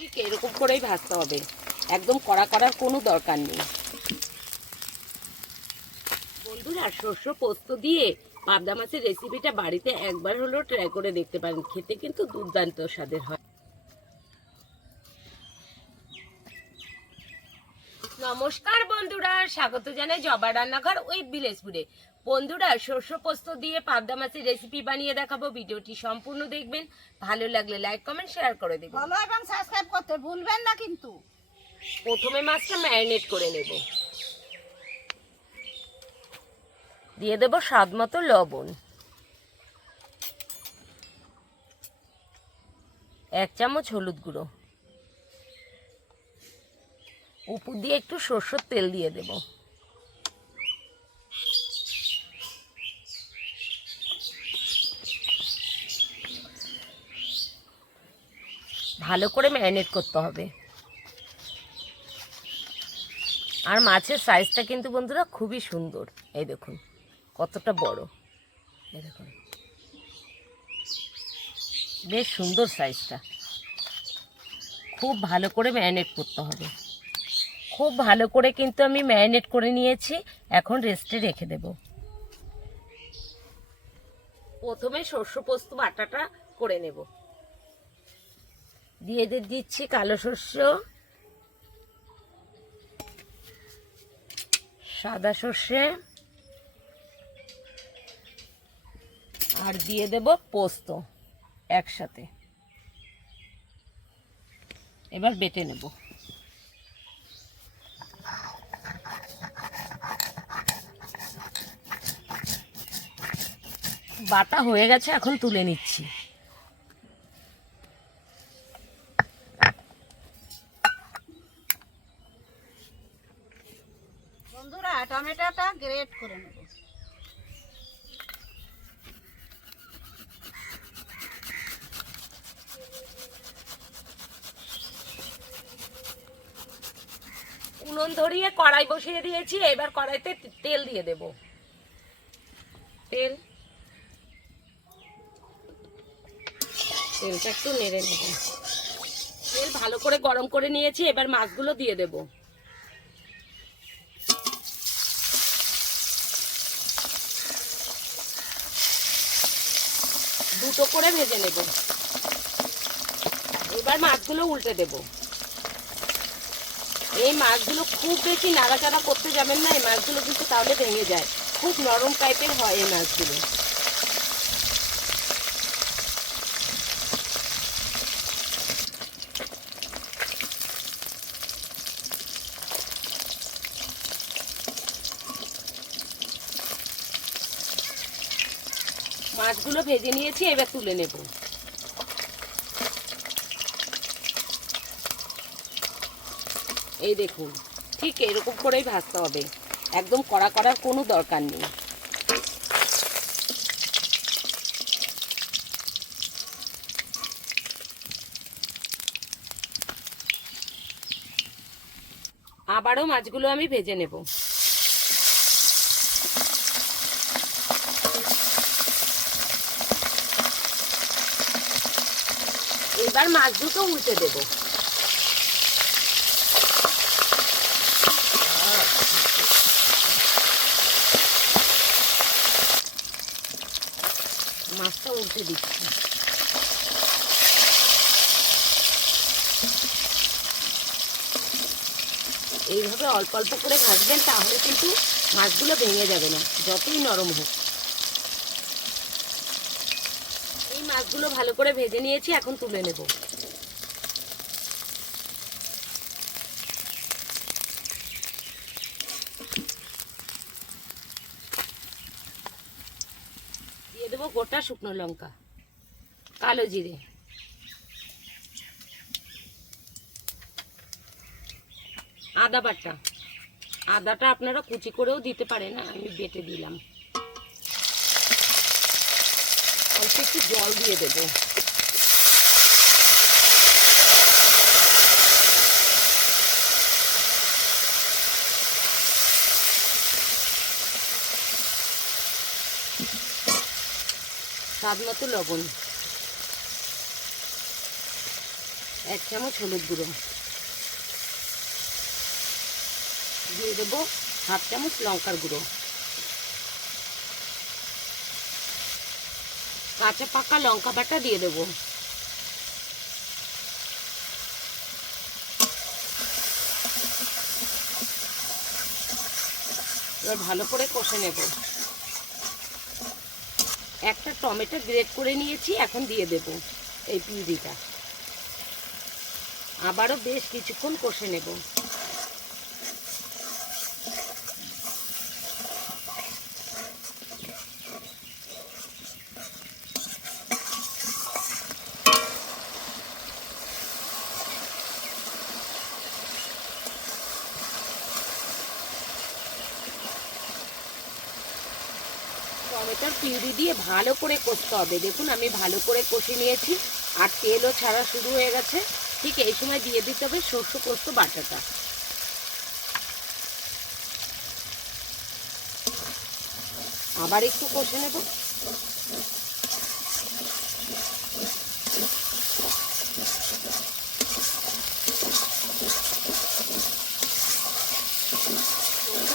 ঠিক এরকম করেই ভাজতে হবে, একদম কড়া করার কোনো দরকার নেই। বন্ধুরা, শস্য পোস্ত দিয়ে পাবদা মাছের রেসিপিটা বাড়িতে একবার হলেও ট্রাই করে দেখতে পারেন, খেতে কিন্তু দুর্দান্ত স্বাদের হয়। নমস্কার বন্ধুরা, স্বাগত জানাই জবা রান্নাঘর ওই ভিলেজপুরে। বন্ধুরা, শস্য পোস্ত দিয়ে পাবদা মাছের রেসিপি বানিয়ে দেখাবো। ভিডিওটি সম্পূর্ণ দেখবেন, ভালো লাগলে লাইক কমেন্ট শেয়ার করে দেবেন, ফলো এবং সাবস্ক্রাইব করতে ভুলবেন না কিন্তু। প্রথমে মাছটা ম্যারিনেট করে নেব। দিয়ে দেব স্বাদ মতো লবণ, 1 চামচ হলুদ গুঁড়ো, উপর দিয়ে একটু সরষের তেল দিয়ে দেব। ভালো করে ম্যারিনেট করতে হবে। আর মাছের সাইজটা কিন্তু বন্ধুরা খুবই সুন্দর, এই দেখুন কতটা বড়, এই দেখুন বেশ সুন্দর সাইজটা। খুব ভালো করে ম্যারিনেট করতে হবে। খুব ভালো করে কিন্তু আমি ম্যারিনেট করে নিয়েছি, এখন রেস্টে রেখে দেব। প্রথমে শস্য পোস্ত বাটাটা করে নেব। দিয়ে দিচ্ছি কালো সর্ষে, সাদা সর্ষে, আর দিয়ে দেব পোস্ত একসাথে। এবার বেটে নেব। বাটা হয়ে গেছে, এখন তুলে নিচ্ছি। বন্ধুরা, টমেটোটা গ্রেট করে নেব। উনুন ধরিয়ে কড়াই বসিয়ে দিয়েছি, এবার কড়াইতে তেল দিয়ে দেব। তেলটা একটু নেড়ে নেব। তেল ভালো করে গরম করে নিয়েছি, এবার মাছগুলো দিয়ে দেব। দুটো করে ভেজে নেব। এবার মাছগুলো উল্টে দেব। এই মাছগুলো খুব বেশি নাড়াচাড়া করতে যাবেন না, এই মাছগুলো কিন্তু তাহলে ভেঙে যায়। খুব নরম টাইপের হয় এই মাছগুলো। মাছগুলো ভেজে নিয়েছি, এবার তুলে নেব। এই দেখুন, ঠিক এরকম করেই ভাজতে হবে, একদম কড়া করার কোনো দরকার নেই। আবারও মাছগুলো আমি ভেজে নেব। এবার মাছ দুটো উল্টে দেব। মাছটা উল্টে দিচ্ছি। এইভাবে অল্প অল্প করে ভাজবেন, তাহলে কিন্তু মাছগুলো ভেঙে যাবে না, যতই নরম হোক। এই মাছগুলো ভালো করে ভেজে নিয়েছি, এখন তুলে নেব। দিয়ে দেবো গোটা শুকনো লঙ্কা, কালো জিরে, আদা বাটা। আদাটা আপনারা কুচি করেও দিতে পারেন, আমি বেটে দিলাম। অল্প একটু জল দিয়ে দেব। স্বাদ মতো লবণ। 1 চামচ হলুদ গুঁড়ো, দিয়ে দেবো 1/2 চামচ লঙ্কার গুঁড়ো, কাঁচা পাকা লঙ্কা বাটা দিয়ে দেবো, এবার ভালো করে কষে নেব। একটা টমেটো গ্রেট করে নিয়েছি, এখন দিয়ে দেব এই পিউরিটা, আবারও বেশ কিছুক্ষণ কষে নেব। টমেটোর পিউরি দিয়ে ভালো করে কষতে হবে। দেখুন আমি ভালো করে কষে নিয়েছি আর তেলও ছাড়া শুরু হয়ে গেছে। ঠিক এই সময় দিয়ে দিতে হবে সরষে পোস্ত বাটাটা। আবার একটু কষে নেব।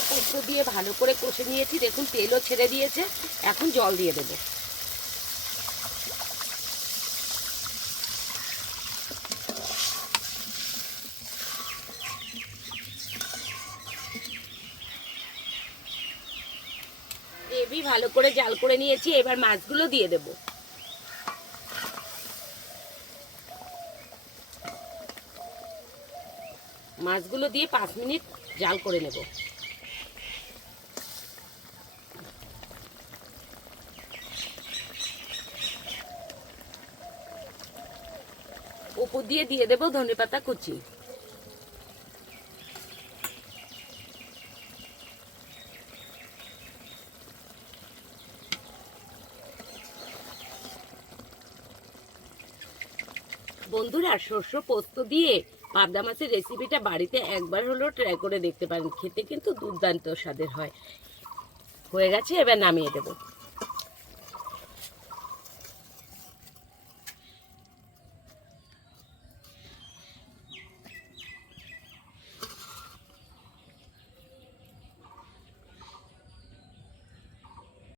পোস্ত দিয়ে ভালো করে কষে নিয়েছি, দেখুন তেলও ছেড়ে দিয়েছে। এখন জল দিয়ে দেব। গ্রেভি ভালো করে জাল করে নিয়েছি, এবার মাছগুলো দিয়ে দেব। মাছগুলো দিয়ে 5 মিনিট জাল করে নেব। উপর দিয়ে দেব ধনেপাতা কুচি। বন্ধুরা, সরষে পোস্ত দিয়ে পাবদা মাছের রেসিপিটা বাড়িতে একবার হলেও ট্রাই করে দেখতে পারেন, খেতে কিন্তু দুর্দান্ত স্বাদের হয়। হয়ে গেছে, এবার নামিয়ে দেব।